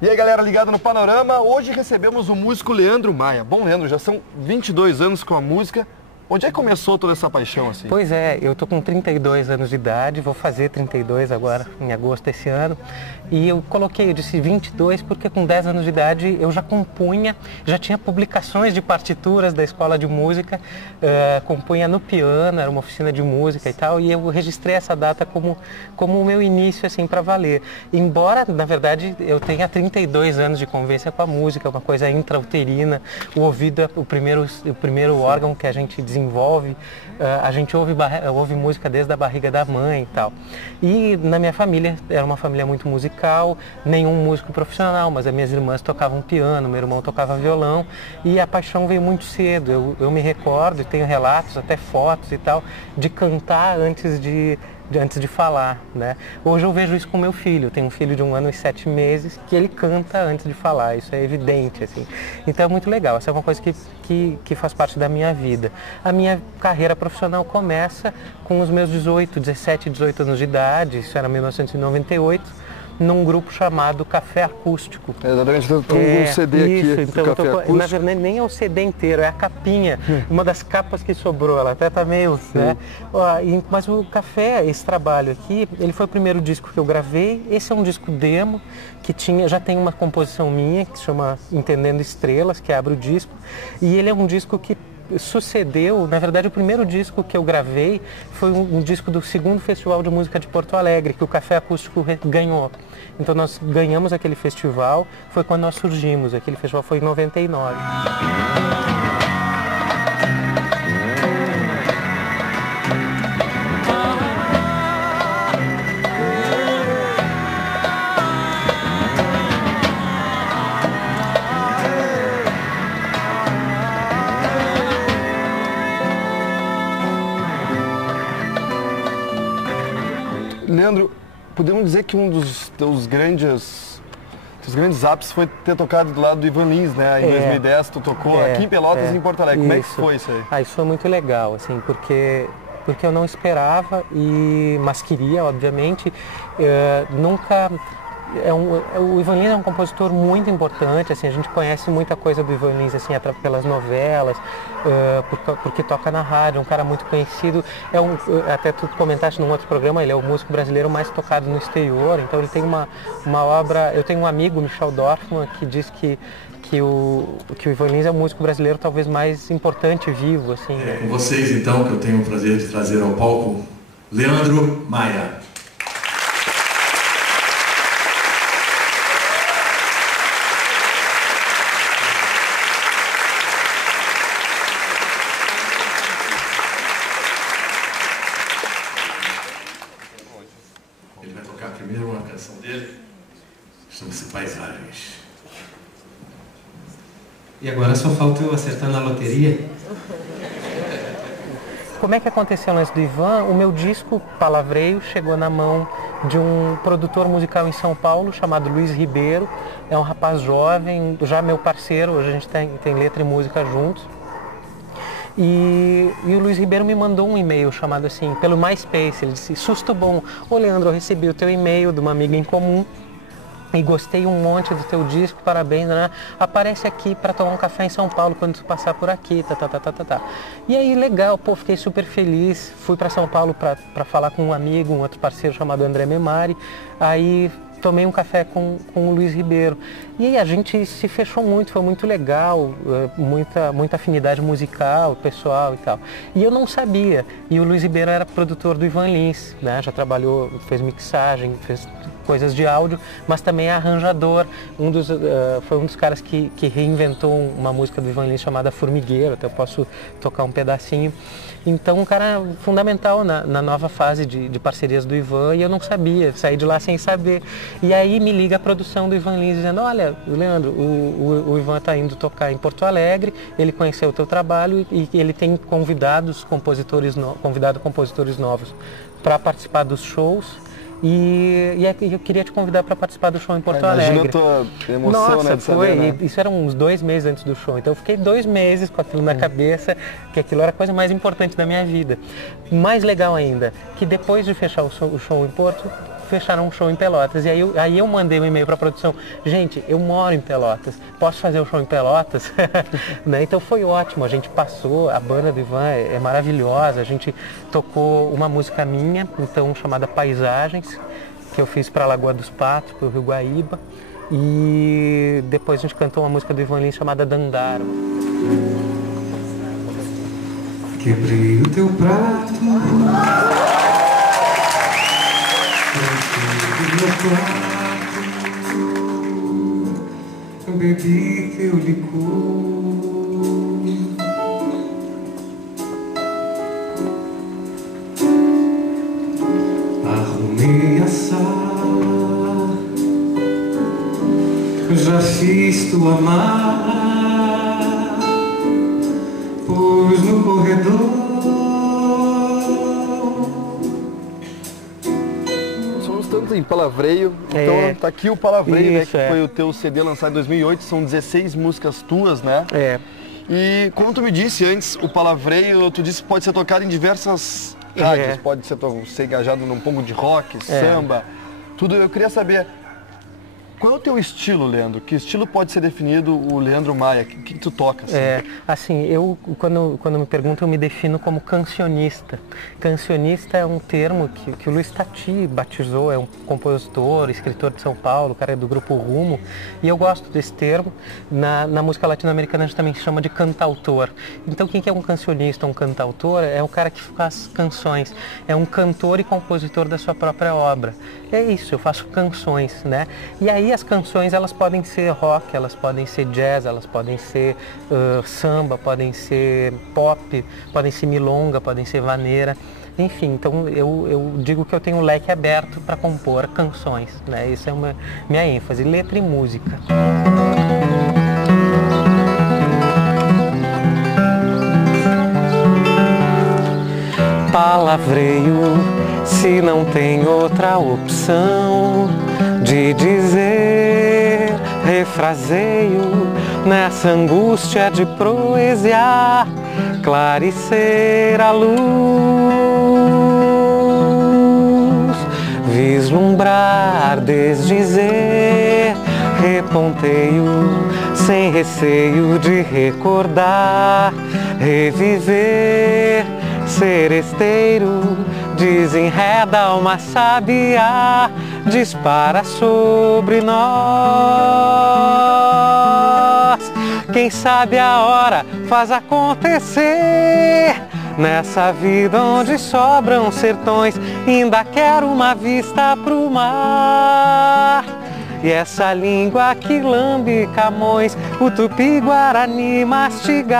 E aí, galera, ligado no Panorama, hoje recebemos o músico Leandro Maia. Bom, Leandro, já são 22 anos com a música. Onde é que começou toda essa paixão, assim? Pois é, eu tô com 32 anos de idade, vou fazer 32 agora, em agosto desse ano. E eu disse 22 porque com 10 anos de idade eu já compunha, já tinha publicações de partituras da escola de música, compunha no piano, era uma oficina de música e tal, e eu registrei essa data como o meu início, assim, para valer. Embora, na verdade, eu tenha 32 anos de convivência com a música, uma coisa intrauterina, o ouvido é o primeiro órgão que a gente desenvolve, a gente ouve música desde a barriga da mãe e tal. E na minha família, era uma família muito musical, nenhum músico profissional, mas as minhas irmãs tocavam piano, meu irmão tocava violão, e a paixão veio muito cedo. Eu me recordo, e tenho relatos, até fotos e tal, de cantar antes de falar, né? Hoje eu vejo isso com meu filho. Eu tenho um filho de 1 ano e 7 meses que ele canta antes de falar, isso é evidente, assim. Então é muito legal, essa é uma coisa que faz parte da minha vida. A minha carreira profissional começa com os meus 17, 18 anos de idade, isso era 1998, num grupo chamado Café Acústico. Exatamente, eu tô com um CD isso, aqui então do Café Acústico. Na verdade, nem é o CD inteiro, é a capinha, uma das capas que sobrou, ela até tá meio, né? Mas o Café, esse trabalho aqui, ele foi o primeiro disco que eu gravei. Esse é um disco demo, que já tem uma composição minha, que se chama Entendendo Estrelas, que abre o disco, e ele é um disco que sucedeu, na verdade o primeiro disco que eu gravei foi um disco do 2º Festival de Música de Porto Alegre, que o Café Acústico ganhou. Então nós ganhamos aquele festival, foi quando nós surgimos, aquele festival foi em 99. Leandro, podemos dizer que um dos teus grandes ápices foi ter tocado do lado do Ivan Lins, né? Em 2010 tu tocou aqui em Pelotas e em Porto Alegre. Como é que foi isso aí? Isso foi muito legal, assim, porque eu não esperava, mas queria, obviamente. O Ivan Lins é um compositor muito importante, assim, a gente conhece muita coisa do Ivan Lins, assim, pelas novelas, porque toca na rádio, é um cara muito conhecido, até tu comentaste num outro programa, ele é o músico brasileiro mais tocado no exterior, então ele tem uma obra. Eu tenho um amigo, Michel Dorfman, que diz que o Ivan Lins é o músico brasileiro talvez mais importante vivo, assim. Com vocês, então, que eu tenho o prazer de trazer ao palco, Leandro Maia. Ele vai tocar primeiro uma canção dele, chama-se Paisagens. E agora só falta eu acertar na loteria. Como é que aconteceu o lance do Ivan? O meu disco Palavreio chegou na mão de um produtor musical em São Paulo chamado Luiz Ribeiro. É um rapaz jovem, já meu parceiro, hoje a gente tem letra e música juntos. E o Luiz Ribeiro me mandou um e-mail chamado assim, pelo MySpace. Ele disse: "Susto bom, ô Leandro, eu recebi o teu e-mail de uma amiga em comum e gostei um monte do teu disco, parabéns, né? Aparece aqui para tomar um café em São Paulo quando tu passar por aqui, tá. E aí, legal, fiquei super feliz. Fui para São Paulo para falar com um amigo, um outro parceiro chamado André Memari. Aí tomei um café com o Luiz Ribeiro. E aí a gente se fechou muito, foi muito legal, muita afinidade musical, pessoal e tal. E eu não sabia. E o Luiz Ribeiro era produtor do Ivan Lins, né? Já trabalhou, fez mixagem, fez coisas de áudio, mas também é arranjador. Foi um dos caras que reinventou uma música do Ivan Lins chamada Formigueiro, até eu posso tocar um pedacinho. Então, um cara fundamental na nova fase de parcerias do Ivan, e eu não sabia, saí de lá sem saber. E aí me liga a produção do Ivan Lins dizendo: "Olha, Leandro, o Ivan está indo tocar em Porto Alegre, ele conheceu o teu trabalho e ele tem convidado compositores novos para participar dos shows. E eu queria te convidar para participar do show em Porto Alegre." Imagina a tua emoção, Nossa, né, de saber, né? Isso era uns 2 meses antes do show. Então eu fiquei 2 meses com aquilo na cabeça, que aquilo era a coisa mais importante da minha vida. Mais legal ainda, que depois de fechar o show em Porto, fecharam um show em Pelotas. E aí eu mandei um e-mail para a produção, gente, eu moro em Pelotas, posso fazer um show em Pelotas? Né? Então foi ótimo, a gente passou, a banda do Ivan é maravilhosa, a gente tocou uma música minha, então chamada Paisagens, que eu fiz para a Lagoa dos Patos, para o Rio Guaíba, e depois a gente cantou uma música do Ivan Lins chamada Dandara. Quebrei o teu prato, eu bebi teu licor. Arrumei a sala, já fiz tu amar, pus no corredor. Somos tanto em palavreio, então tá aqui o Palavreio, isso, né, que foi o teu CD lançado em 2008, são 16 músicas tuas, né? E como tu me disse antes, o Palavreio, tu disse que pode ser tocado em diversas rádios, pode ser engajado num pouco de rock, samba, tudo. Eu queria saber, qual é o teu estilo, Leandro? Que estilo pode ser definido o Leandro Maia? O que tu toca? Assim, eu, quando me perguntam, eu me defino como cancionista. Cancionista é um termo que o Luiz Tati batizou, é um compositor, escritor de São Paulo, cara do grupo Rumo, e eu gosto desse termo. Na música latino-americana a gente também chama de cantautor. Então quem que é um cancionista, um cantautor? É o cara que faz canções, é um cantor e compositor da sua própria obra. É isso, eu faço canções, né? E aí as canções, elas podem ser rock, elas podem ser jazz, elas podem ser samba, podem ser pop, podem ser milonga, podem ser vaneira. Enfim, então eu digo que eu tenho um leque aberto para compor canções, né? Isso é minha ênfase, letra e música. Palavreio, se não tem outra opção de dizer, refraseio nessa angústia de proesia, clarecer a luz, vislumbrar, desdizer, reponteio, sem receio de recordar, reviver, seresteiro, desenreda uma sábia, dispara sobre nós. Quem sabe a hora faz acontecer, nessa vida onde sobram sertões, ainda quero uma vista pro mar. E essa língua que lambe Camões, o tupi-guarani mastigar.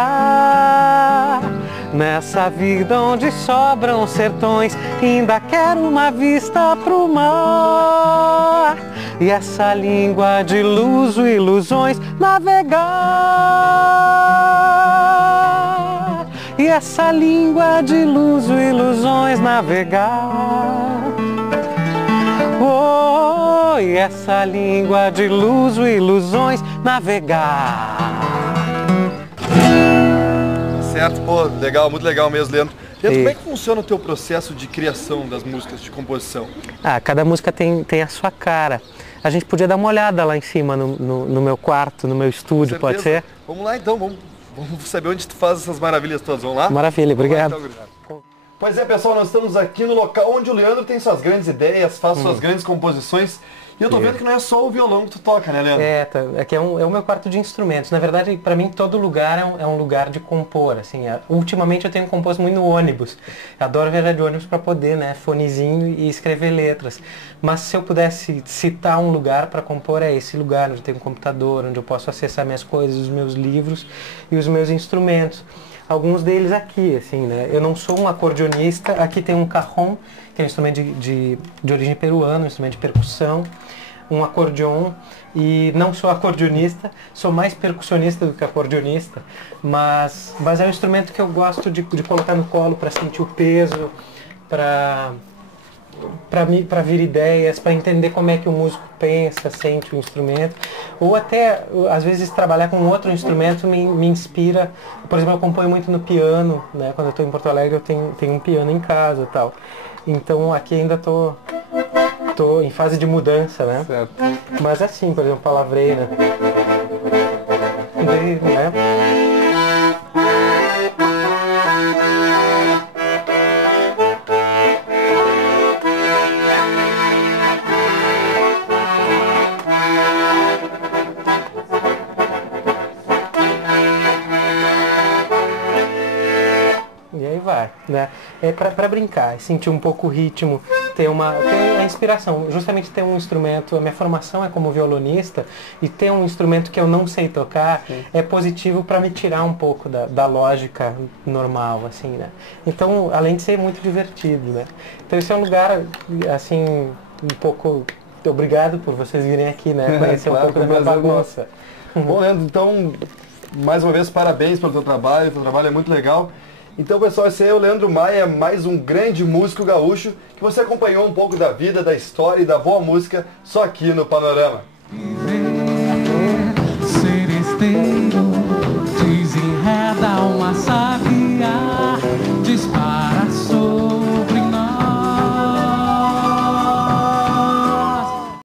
Nessa vida onde sobram sertões, ainda quero uma vista pro mar. E essa língua de luz e ilusões navegar. E essa língua de luz e ilusões navegar. Oh, e essa língua de luz e ilusões navegar. Certo, pô, legal, muito legal mesmo, Leandro. Leandro, como é que funciona o teu processo de criação das músicas, de composição? Cada música tem a sua cara. A gente podia dar uma olhada lá em cima no meu quarto, no meu estúdio, pode ser? Vamos lá então, vamos saber onde tu faz essas maravilhas todas, vamos lá? Maravilha, obrigado. Lá, então, pois é, pessoal, nós estamos aqui no local onde o Leandro tem suas grandes ideias, faz suas grandes composições. E eu tô vendo que não é só o violão que tu toca, né, Leandro? É que é o meu quarto de instrumentos. Na verdade, para mim, todo lugar é um lugar de compor, assim. Ultimamente eu tenho composto muito no ônibus. Eu adoro viajar de ônibus para poder, né, fonezinho e escrever letras. Mas se eu pudesse citar um lugar para compor, é esse lugar onde eu tenho um computador, onde eu posso acessar minhas coisas, os meus livros e os meus instrumentos. Alguns deles aqui, assim, né? Eu não sou um acordeonista. Aqui tem um cajón, que é um instrumento de origem peruana, um instrumento de percussão, um acordeon, e não sou acordeonista, sou mais percussionista do que acordeonista, mas é um instrumento que eu gosto de colocar no colo para sentir o peso, para vir ideias, para entender como é que o músico pensa, sente o instrumento, ou até, às vezes, trabalhar com outro instrumento me inspira. Por exemplo, eu componho muito no piano, né? Quando eu estou em Porto Alegre eu tenho um piano em casa e tal. Então aqui ainda estou tô em fase de mudança, né? Certo. Mas assim, por exemplo, palavreio, né? Né? E aí vai, né? É para brincar, sentir um pouco o ritmo, ter a inspiração, justamente ter um instrumento. A minha formação é como violonista, e ter um instrumento que eu não sei tocar é positivo para me tirar um pouco da lógica normal, assim, né? Então, além de ser muito divertido, né? Então esse é um lugar, assim, um pouco... Obrigado por vocês virem aqui, né? Conhecer Claro, um pouco da minha bagunça. Bom, Leandro, então, mais uma vez, parabéns pelo teu trabalho é muito legal. Então, pessoal, esse aí é o Leandro Maia, mais um grande músico gaúcho, que você acompanhou um pouco da vida, da história e da boa música, só aqui no Panorama.